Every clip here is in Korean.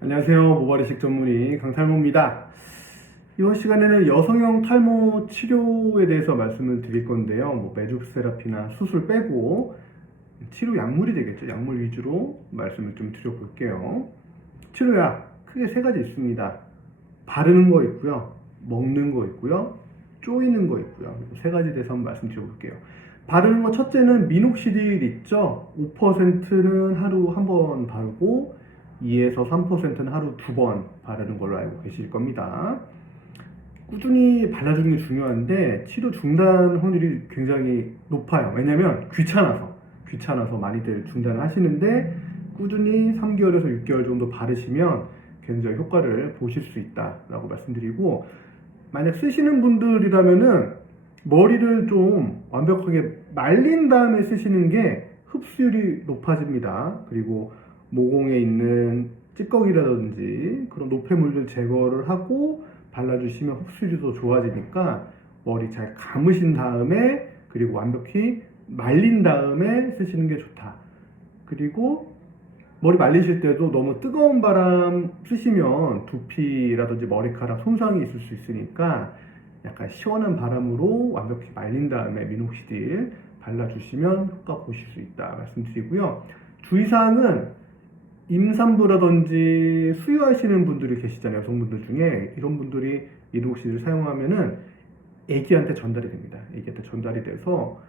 안녕하세요. 모발이식 전문의 강탈모입니다. 이번 시간에는 여성형 탈모 치료에 대해서 말씀을 드릴 건데요. 매죽 세라피나 수술 빼고 치료 약물이 되겠죠. 약물 위주로 말씀을 좀 드려볼게요. 치료약 크게 세 가지 있습니다. 바르는 거 있고요. 먹는 거 있고요. 쪼이는 거 있고요. 세 가지 대해서 한번 말씀드려볼게요. 바르는 거 첫째는 미녹시딜 있죠. 5%는 하루 한 번 바르고 2에서 3%는 하루 2번 바르는 걸로 알고 계실 겁니다. 꾸준히 발라주는 게 중요한데 치료 중단 확률이 굉장히 높아요. 왜냐면 귀찮아서 많이들 중단을 하시는데 꾸준히 3개월에서 6개월 정도 바르시면 굉장히 효과를 보실 수 있다라고 말씀드리고, 만약 쓰시는 분들이라면은 머리를 좀 완벽하게 말린 다음에 쓰시는 게 흡수율이 높아집니다. 그리고 모공에 있는 찌꺼기라든지 그런 노폐물들 제거를 하고 발라주시면 흡수율이 더 좋아지니까 머리 잘 감으신 다음에, 그리고 완벽히 말린 다음에 쓰시는 게 좋다. 그리고 머리 말리실 때도 너무 뜨거운 바람 쓰시면 두피라든지 머리카락 손상이 있을 수 있으니까 약간 시원한 바람으로 완벽히 말린 다음에 미녹시딜 발라주시면 효과 보실 수 있다 말씀드리고요. 주의사항은 임산부라든지 수유하시는 분들이 계시잖아요. 여성분들 중에 이런 분들이 미녹시딜을 사용하면은 아기한테 전달이 됩니다. 아기한테 전달이 돼서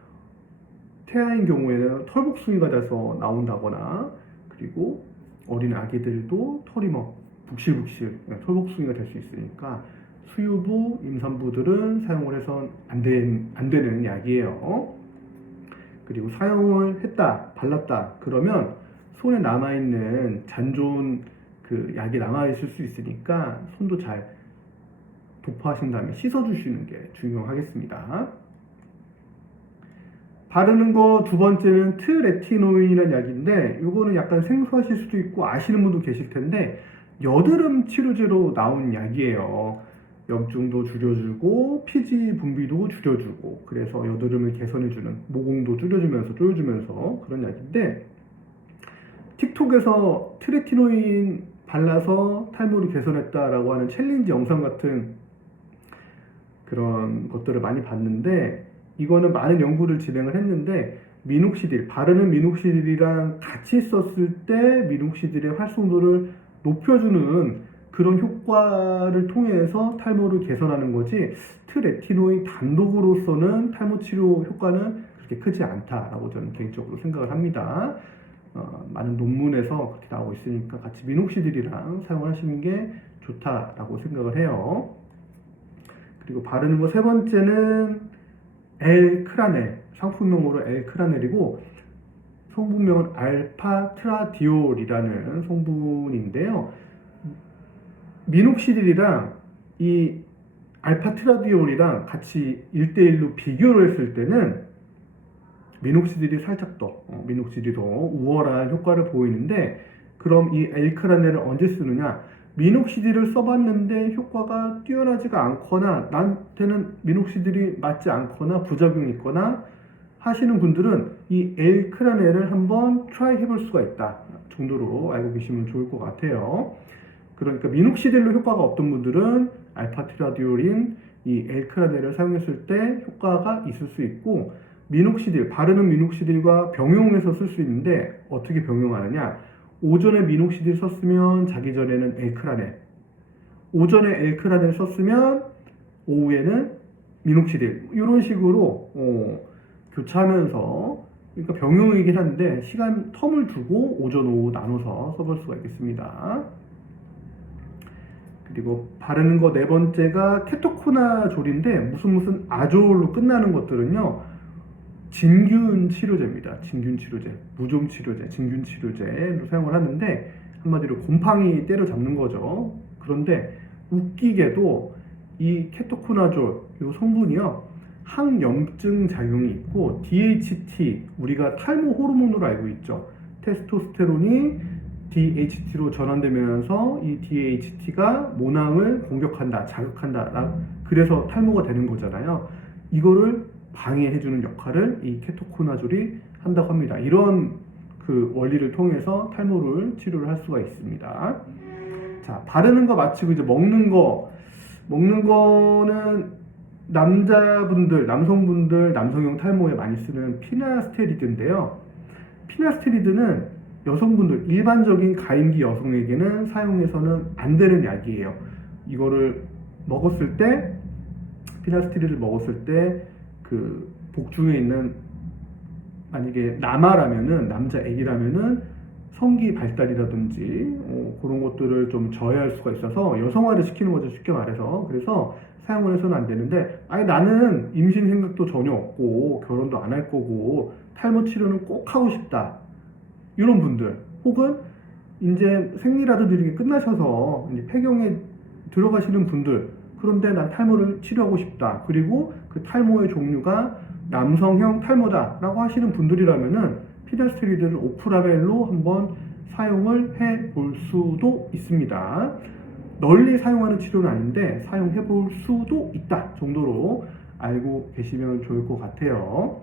태아인 경우에는 털복숭이가 돼서 나온다거나, 그리고 어린 아기들도 털이 북실북실 털복숭이가 될 수 있으니까 수유부, 임산부들은 사용을 해선 안 되는 약이에요. 그리고 사용을 했다, 발랐다 그러면 손에 남아있는 잔 좋은 그 약이 남아있을 수 있으니까 손도 잘 도포하신 다음에 씻어주시는 게 중요하겠습니다. 바르는 거 두 번째는 트레티노인이라는 약인데, 이거는 약간 생소하실 수도 있고 아시는 분도 계실 텐데 여드름 치료제로 나온 약이에요. 염증도 줄여주고 피지 분비도 줄여주고, 그래서 여드름을 개선해주는, 모공도 줄여주면서 조여주면서 그런 약인데, 틱톡에서 트레티노인 발라서 탈모를 개선했다라고 하는 챌린지 영상 같은 그런 것들을 많이 봤는데, 이거는 많은 연구를 진행을 했는데 미녹시딜, 바르는 미녹시딜이랑 같이 썼을 때 미녹시딜의 활성도를 높여주는 그런 효과를 통해서 탈모를 개선하는 거지, 트레티노인 단독으로서는 탈모 치료 효과는 그렇게 크지 않다라고 저는 개인적으로 생각을 합니다. 많은 논문에서 그렇게 나오고 있으니까 같이 미녹시딜이랑 사용을 하시는 게 좋다라고 생각을 해요. 그리고 바르는 거 세 번째는 엘크라넬, 상품명으로 엘크라넬이고 성분명은 알파트라디올이라는 성분인데요. 미녹시딜이랑 이 알파트라디올이랑 같이 1대1로 비교를 했을 때는 미녹시딜이 살짝 미녹시딜이 더 우월한 효과를 보이는데, 그럼 이 엘크라넬을 언제 쓰느냐? 미녹시딜을 써봤는데 효과가 뛰어나지가 않거나 나한테는 미녹시딜이 맞지 않거나 부작용이 있거나 하시는 분들은 이 엘크라넬을 한번 트라이 해볼 수가 있다 정도로 알고 계시면 좋을 것 같아요. 그러니까 미녹시딜로 효과가 없던 분들은 알파티라디올인 이 엘크라넬을 사용했을 때 효과가 있을 수 있고, 미녹시딜, 바르는 미녹시딜과 병용해서 쓸 수 있는데 어떻게 병용하느냐? 오전에 미녹시딜 썼으면 자기 전에는 엘크라넬, 오전에 엘크라넬 썼으면 오후에는 미녹시딜, 이런 식으로 교차하면서, 그러니까 병용이긴 한데 시간 텀을 두고 오전 오후 나눠서 써볼 수가 있겠습니다. 그리고 바르는 거 네 번째가 케토코나졸인데 무슨 아졸로 끝나는 것들은요 진균 치료제입니다. 진균 치료제, 무좀 치료제, 진균 치료제로 사용을 하는데 한마디로 곰팡이 때려잡는 거죠. 그런데 웃기게도 이 케토코나졸 이 성분이요 항염증 작용이 있고, DHT, 우리가 탈모 호르몬으로 알고 있죠. 테스토스테론이 DHT로 전환되면서 이 DHT가 모낭을 공격한다, 자극한다, 그래서 탈모가 되는 거잖아요. 이거를 방해해주는 역할을 이 케토코나졸이 한다고 합니다. 이런 그 원리를 통해서 탈모를 치료를 할 수가 있습니다. 자, 바르는 거 마치고 이제 먹는 거는 남자분들, 남성분들, 남성용 탈모에 많이 쓰는 피나스테리드인데요. 피나스테리드는 여성분들, 일반적인 가임기 여성에게는 사용해서는 안 되는 약이에요. 이거를 먹었을 때, 피나스테리드를 먹었을 때, 그 복중에 있는, 만약에 남자 애기라면은 성기 발달이라든지 그런 것들을 좀 저해할 수가 있어서 여성화를 시키는 거죠, 쉽게 말해서. 그래서 사용을 해서는 안 되는데, 아니 나는 임신 생각도 전혀 없고 결혼도 안 할 거고 탈모 치료는 꼭 하고 싶다, 이런 분들, 혹은 이제 생리라든지 끝나셔서 이제 폐경에 들어가시는 분들, 그런데 난 탈모를 치료하고 싶다, 그리고 그 탈모의 종류가 남성형 탈모다 라고 하시는 분들이라면은 피나스테리드를 오프라벨로 한번 사용을 해 볼 수도 있습니다. 널리 사용하는 치료는 아닌데 사용해 볼 수도 있다 정도로 알고 계시면 좋을 것 같아요.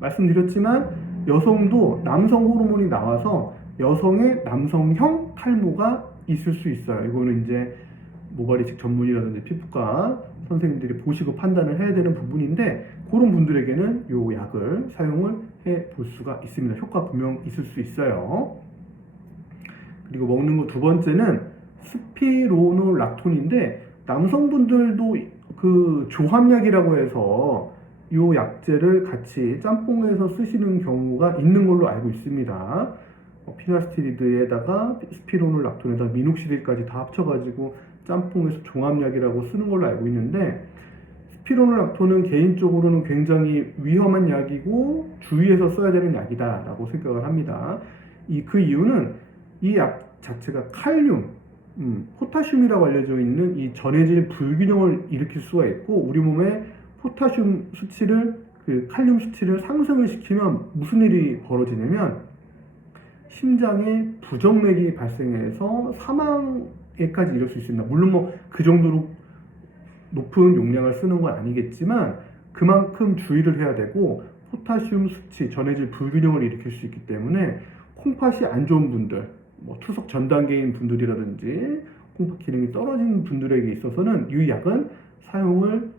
말씀드렸지만 여성도 남성 호르몬이 나와서 여성의 남성형 탈모가 있을 수 있어요. 이거는 이제 모발이식 전문의라든지 피부과 선생님들이 보시고 판단을 해야 되는 부분인데, 그런 분들에게는 이 약을 사용을 해 볼 수가 있습니다. 효과 분명 있을 수 있어요. 그리고 먹는 거 두 번째는 스피로놀락톤인데, 남성분들도 그 조합약이라고 해서 이 약재를 같이 짬뽕해서 쓰시는 경우가 있는 걸로 알고 있습니다. 피나스테리드에다가 스피로놀락톤에다가 미녹시딜까지 다 합쳐가지고 짬뽕해서 종합약이라고 쓰는 걸로 알고 있는데, 스피로놀락톤은 개인적으로는 굉장히 위험한 약이고 주의해서 써야 되는 약이다 라고 생각을 합니다. 그 이유는 이 약 자체가 칼륨, 포타슘이라고 알려져 있는 이 전해질 불균형을 일으킬 수가 있고, 우리 몸에 포타슘 수치를, 그 칼륨 수치를 상승을 시키면 무슨 일이 벌어지냐면 심장에 부정맥이 발생해서 사망에까지 이를 수 있습니다. 물론 뭐 그 정도로 높은 용량을 쓰는 건 아니겠지만 그만큼 주의를 해야 되고, 포타슘 수치, 전해질 불균형을 일으킬 수 있기 때문에 콩팥이 안 좋은 분들, 뭐 투석 전 단계인 분들이라든지 콩팥 기능이 떨어진 분들에게 있어서는 이 약은 사용을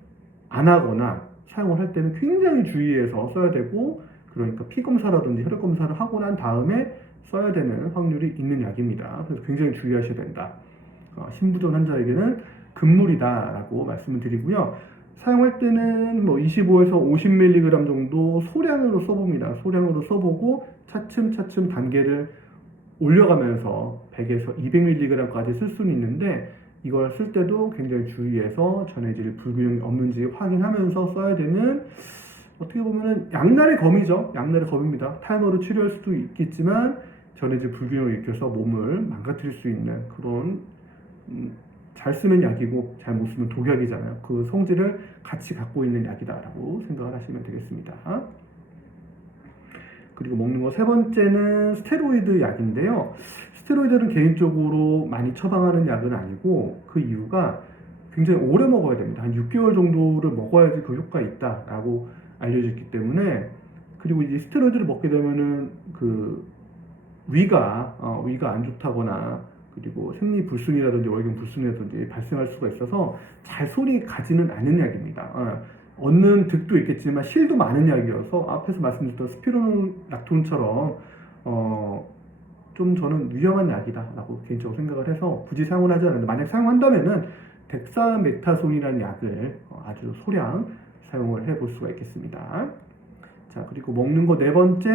안 하거나 사용을 할 때는 굉장히 주의해서 써야 되고, 그러니까 피 검사라든지 혈액 검사를 하고 난 다음에 써야 되는 확률이 있는 약입니다. 그래서 굉장히 주의하셔야 된다. 신부전 환자에게는 금물이다 라고 말씀을 드리고요. 사용할 때는 뭐 25에서 50mg 정도 소량으로 써봅니다. 소량으로 써보고 차츰차츰 단계를 올려가면서 100에서 200mg까지 쓸 수는 있는데, 이걸 쓸 때도 굉장히 주의해서 전해질 불균형이 없는지 확인하면서 써야 되는, 어떻게 보면 양날의 검이죠. 양날의 검입니다. 탈모를 치료할 수도 있겠지만 전해질 불균형을 일으켜서 몸을 망가뜨릴 수 있는 그런, 잘 쓰면 약이고 잘 못 쓰면 독약이잖아요. 그 성질을 같이 갖고 있는 약이다라고 생각을 하시면 되겠습니다. 그리고 먹는 거 세 번째는 스테로이드 약인데요. 스테로이드는 개인적으로 많이 처방하는 약은 아니고, 그 이유가 굉장히 오래 먹어야 됩니다. 한 6개월 정도를 먹어야지 그 효과가 있다라고 알려져 있기 때문에. 그리고 이제 스테로이드를 먹게 되면은 그 위가 안 좋다거나, 그리고 생리불순이라든지 월경불순이라든지 발생할 수가 있어서 잘 손이 가지는 않는 약입니다. 얻는 득도 있겠지만 실도 많은 약이어서 앞에서 말씀드렸던 스피로놀락톤처럼 좀 저는 위험한 약이다 라고 개인적으로 생각을 해서 굳이 사용을 하지 않는데, 만약 사용한다면은 덱사메타손이라는 약을 아주 소량 사용을 해볼 수가 있겠습니다. 자, 그리고 먹는 거 네 번째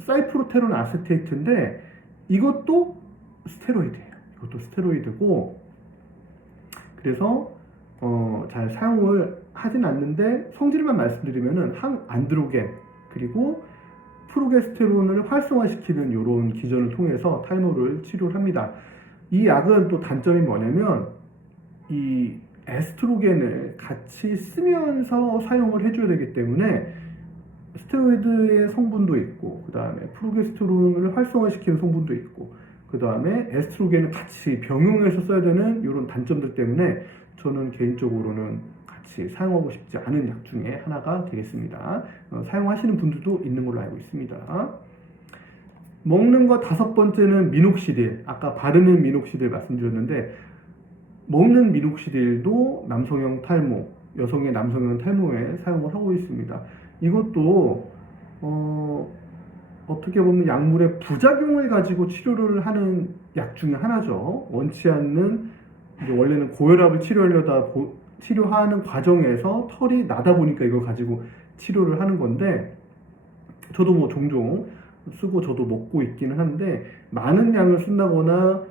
사이프로테론 아세테이트인데, 이것도 스테로이드예요. 이것도 스테로이드고, 그래서 잘 사용을 하진 않는데 성질만 말씀드리면은 항안드로겐 그리고 프로게스테론을 활성화시키는 이런 기전을 통해서 탈모를 치료를 합니다. 이 약은 또 단점이 뭐냐면 이 에스트로겐을 같이 쓰면서 사용을 해줘야 되기 때문에 스테로이드의 성분도 있고, 그 다음에 프로게스테론을 활성화시키는 성분도 있고, 그 다음에 에스트로겐을 같이 병용해서 써야 되는 이런 단점들 때문에 저는 개인적으로는 같이 사용하고 싶지 않은 약 중에 하나가 되겠습니다. 사용하시는 분들도 있는 걸로 알고 있습니다. 먹는 거 다섯 번째는 미녹시딜. 아까 바르는 미녹시딜 말씀드렸는데 먹는 미녹시딜도 남성형 탈모, 여성의 남성형 탈모에 사용을 하고 있습니다. 이것도 어떻게 보면 약물의 부작용을 가지고 치료를 하는 약 중에 하나죠. 원치 않는 이제 원래는 고혈압을 치료하는 과정에서 털이 나다 보니까 이걸 가지고 치료를 하는 건데 저도 뭐 종종 쓰고 저도 먹고 있기는 한데 많은 양을 쓴다거나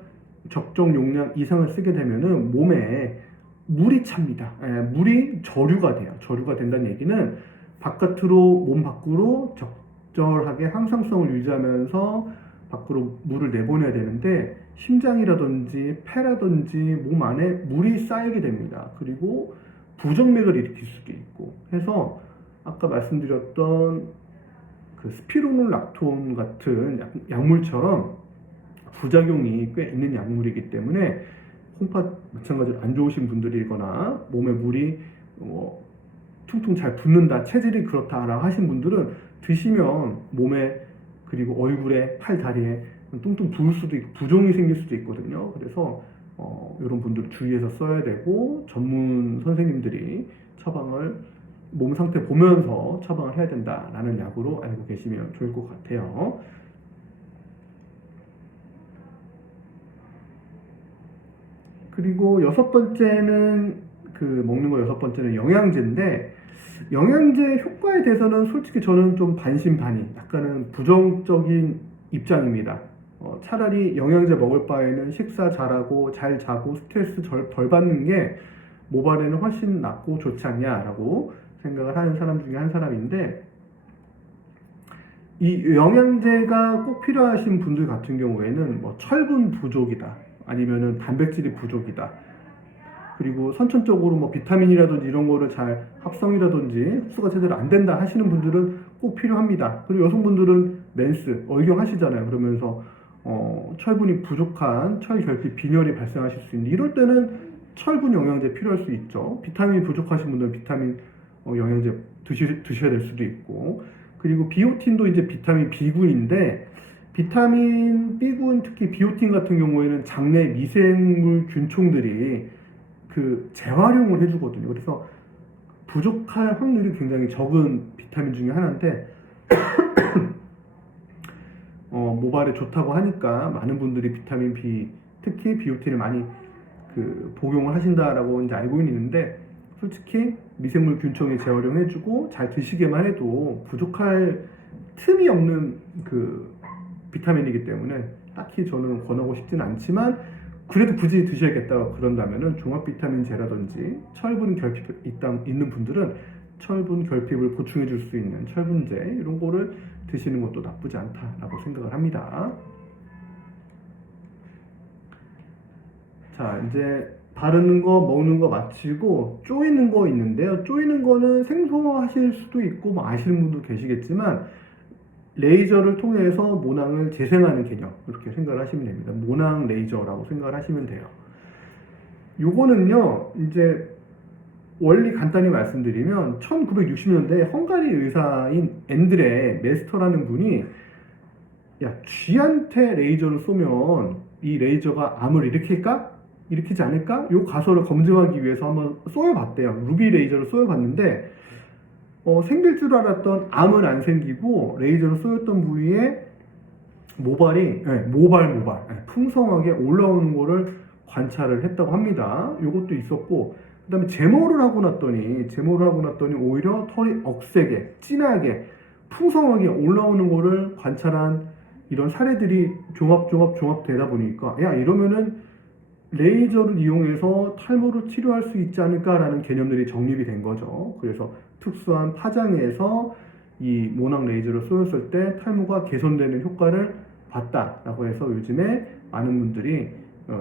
적정 용량 이상을 쓰게 되면은 몸에 물이 찹니다. 물이 저류가 돼요. 저류가 된다는 얘기는 몸 밖으로 적절하게 항상성을 유지하면서 밖으로 물을 내보내야 되는데 심장이라든지 폐라든지 몸 안에 물이 쌓이게 됩니다. 그리고 부정맥을 일으킬 수도 있고 해서 아까 말씀드렸던 그 스피루놀락톤 같은 약물처럼 부작용이 꽤 있는 약물이기 때문에 콩팥 마찬가지로 안 좋으신 분들이거나 몸에 물이 퉁퉁 잘 붙는다, 체질이 그렇다라고 하신 분들은 드시면 몸에 그리고 얼굴에, 팔, 다리에 뚱뚱 부을 수도 있고 부종이 생길 수도 있거든요. 그래서 이런 분들 주의해서 써야 되고 전문 선생님들이 몸 상태 보면서 처방을 해야 된다라는 약으로 알고 계시면 좋을 것 같아요. 그리고 여섯 번째는 먹는 거 여섯 번째는 영양제인데 영양제 효과에 대해서는 솔직히 저는 좀 반신반의, 약간은 부정적인 입장입니다. 차라리 영양제 먹을 바에는 식사 잘하고 잘 자고 스트레스 덜 받는 게 모발에는 훨씬 낫고 좋지 않냐라고 생각을 하는 사람 중에 한 사람인데 이 영양제가 꼭 필요하신 분들 같은 경우에는 뭐 철분 부족이다, 아니면은 단백질이 부족이다, 그리고 선천적으로 뭐 비타민이라든지 이런 거를 잘 합성이라든지 흡수가 제대로 안 된다 하시는 분들은 꼭 필요합니다. 그리고 여성분들은 맨스, 월경 하시잖아요. 그러면서 철분이 부족한 철결핍, 빈혈이 발생하실 수 있는데 이럴 때는 철분 영양제 필요할 수 있죠. 비타민이 부족하신 분들은 비타민 영양제 드셔야 될 수도 있고, 그리고 비오틴도 이제 비타민 B군인데 비타민 B군, 특히 비오틴 같은 경우에는 장내 미생물 균총들이 재활용을 해주거든요. 그래서 부족할 확률이 굉장히 적은 비타민 중에 하나인데 모발에 좋다고 하니까 많은 분들이 비타민 B, 특히 비오틴을 많이 복용을 하신다라고 이제 알고 있는데 솔직히 미생물 균총이 재활용해주고 잘 드시게만 해도 부족할 틈이 없는 비타민이기 때문에 딱히 저는 권하고 싶지는 않지만 그래도 굳이 드셔야겠다 그런다면은 종합 비타민제라든지 철분 결핍 있는 분들은 철분 결핍을 보충해 줄 수 있는 철분제 이런 거를 드시는 것도 나쁘지 않다라고 생각을 합니다. 자, 이제 바르는 거, 먹는 거 마치고 쪼이는 거 있는데요. 쪼이는 거는 생소하실 수도 있고 뭐 아시는 분도 계시겠지만 레이저를 통해서 모낭을 재생하는 개념, 이렇게 생각을 하시면 됩니다. 모낭 레이저라고 생각을 하시면 돼요. 요거는요, 이제 원리 간단히 말씀드리면 1960년대에 헝가리 의사인 앤드레 메스터라는 분이 야, 쥐한테 레이저를 쏘면 이 레이저가 암을 일으키지 않을까? 요 가설을 검증하기 위해서 한번 쏘여봤대요. 루비 레이저를 쏘여봤는데 생길 줄 알았던 암은 안 생기고 레이저로 쏘였던 부위에 모발, 풍성하게 올라오는 거를 관찰을 했다고 합니다. 이것도 있었고, 그 다음에 제모를 하고 났더니 오히려 털이 억세게, 진하게, 풍성하게 올라오는 거를 관찰한 이런 사례들이 종합 되다 보니까 야, 이러면은 레이저를 이용해서 탈모를 치료할 수 있지 않을까라는 개념들이 정립이 된 거죠. 그래서 특수한 파장에서 이 모낭 레이저를 쏘였을 때 탈모가 개선되는 효과를 봤다라고 해서 요즘에 많은 분들이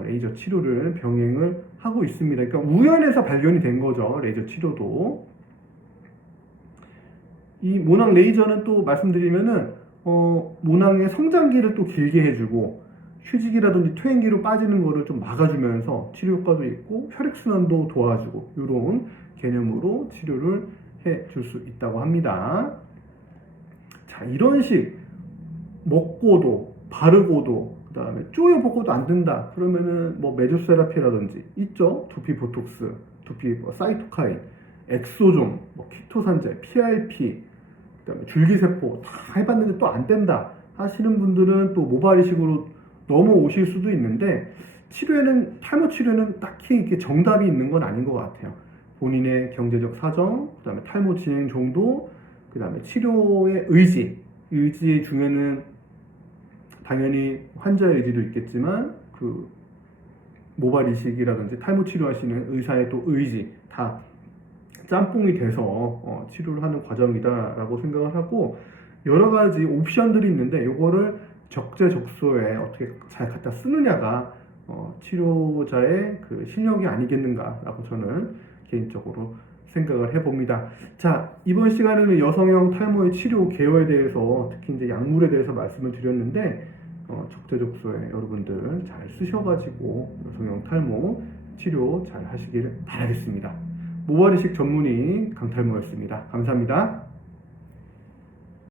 레이저 치료를 병행을 하고 있습니다. 그러니까 우연해서 발견이 된 거죠. 레이저 치료도. 이 모낭 레이저는 또 말씀드리면은 모낭의 성장기를 또 길게 해주고 휴직이라든지 퇴행기로 빠지는 거를 좀 막아주면서 치료 효과도 있고 혈액순환도 도와주고 이런 개념으로 치료를 해줄 수 있다고 합니다. 자, 이런 식 먹고도 바르고도 그다음에 쪼여보고도 안 된다. 그러면은 뭐 메조세라피라든지 있죠. 두피 보톡스, 두피 뭐 사이토카인, 엑소존, 뭐 키토산제, PRP, 그다음에 줄기세포 다 해봤는데 또 안 된다 하시는 분들은 또 모발 이식으로 넘어오실 수도 있는데 탈모 치료는 딱히 이렇게 정답이 있는 건 아닌 것 같아요. 본인의 경제적 사정, 그다음에 탈모 진행 정도, 그다음에 치료의 의지 중에는 당연히 환자의 의지도 있겠지만 그 모발 이식이라든지 탈모 치료하시는 의사의 또 의지 다 짬뽕이 돼서 치료를 하는 과정이다라고 생각을 하고 여러 가지 옵션들이 있는데 요거를 적재적소에 어떻게 잘 갖다 쓰느냐가 치료자의 그 실력이 아니겠는가라고 저는 개인적으로 생각을 해봅니다. 자, 이번 시간에는 여성형 탈모의 치료 개요에 대해서 특히 이제 약물에 대해서 말씀을 드렸는데 적재적소에 여러분들 잘 쓰셔가지고 여성형 탈모 치료 잘 하시길 바라겠습니다. 모발 이식 전문의 강탈모였습니다. 감사합니다.